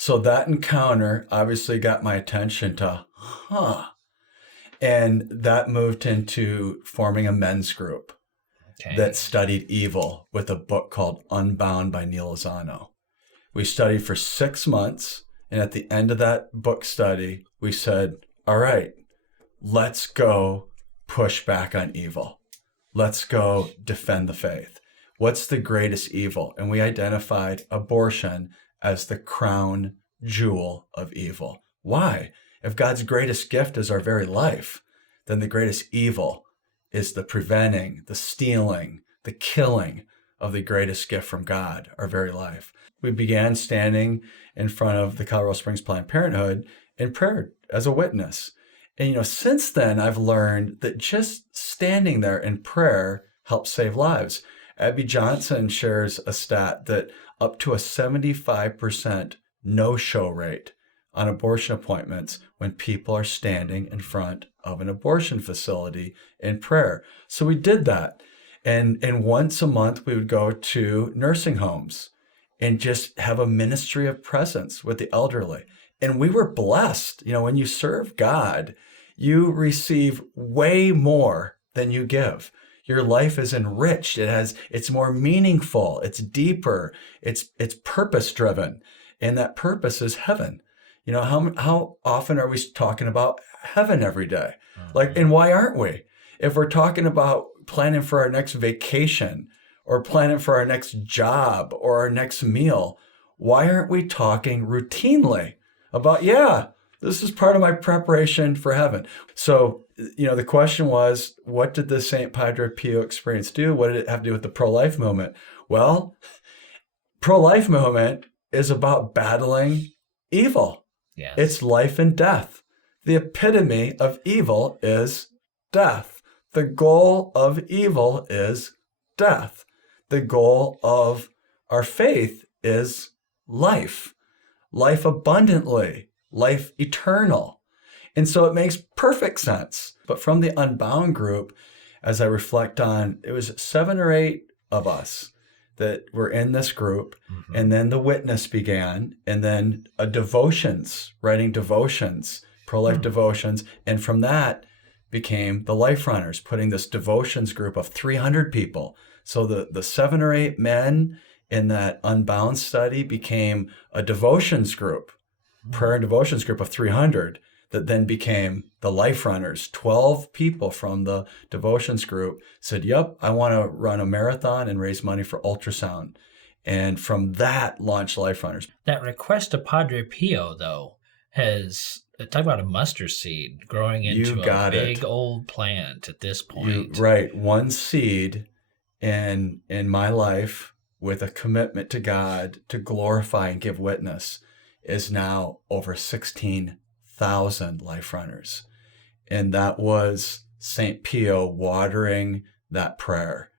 So that encounter obviously got my attention to, and that moved into forming a men's group that studied evil with a book called Unbound by Neil Lozano. We studied for 6 months, and at the end of that book study, we said, all right, let's go push back on evil. Let's go defend the faith. What's the greatest evil? And we identified abortion as the crown jewel of evil. Why? If God's greatest gift is our very life, then the greatest evil is the preventing, the stealing, the killing of the greatest gift from God, our very life. We began standing in front of the Colorado Springs Planned Parenthood in prayer as a witness. And, since then, I've learned that just standing there in prayer helps save lives. Abby Johnson shares a stat that up to a 75% no-show rate on abortion appointments when people are standing in front of an abortion facility in prayer. So we did that. And once a month, we would go to nursing homes and just have a ministry of presence with the elderly. And we were blessed. When you serve God, you receive way more than you give. Your life is enriched. It's more meaningful. It's deeper. It's purpose driven. And that purpose is heaven. How often are we talking about heaven every day? And why aren't we? If we're talking about planning for our next vacation or planning for our next job or our next meal, why aren't we talking routinely about, this is part of my preparation for heaven? So, the question was, what did the St. Padre Pio experience do? What did it have to do with the pro-life movement? Well, pro-life movement is about battling evil. Yes. It's life and death. The epitome of evil is death. The goal of evil is death. The goal of our faith is life abundantly, life eternal. And so it makes perfect sense. But from the Unbound group, as I reflect on, it was 7 or 8 of us that were in this group. Mm-hmm. And then the witness began, and then writing devotions, pro-life devotions. And from that became the Life Runners, putting this devotions group of 300 people. So the 7 or 8 men in that Unbound study became a devotions group, prayer and devotions group of 300 that then became the Life Runners. 12 people from the devotions group said, yep, I want to run a marathon and raise money for ultrasound. And from that launched Life Runners. That request of Padre Pio, though, has, talk about a mustard seed growing into a big old plant at this point. Right. One seed in my life with a commitment to God to glorify and give witness is now over 16,000 Life Runners. And that was St. Pio watering that prayer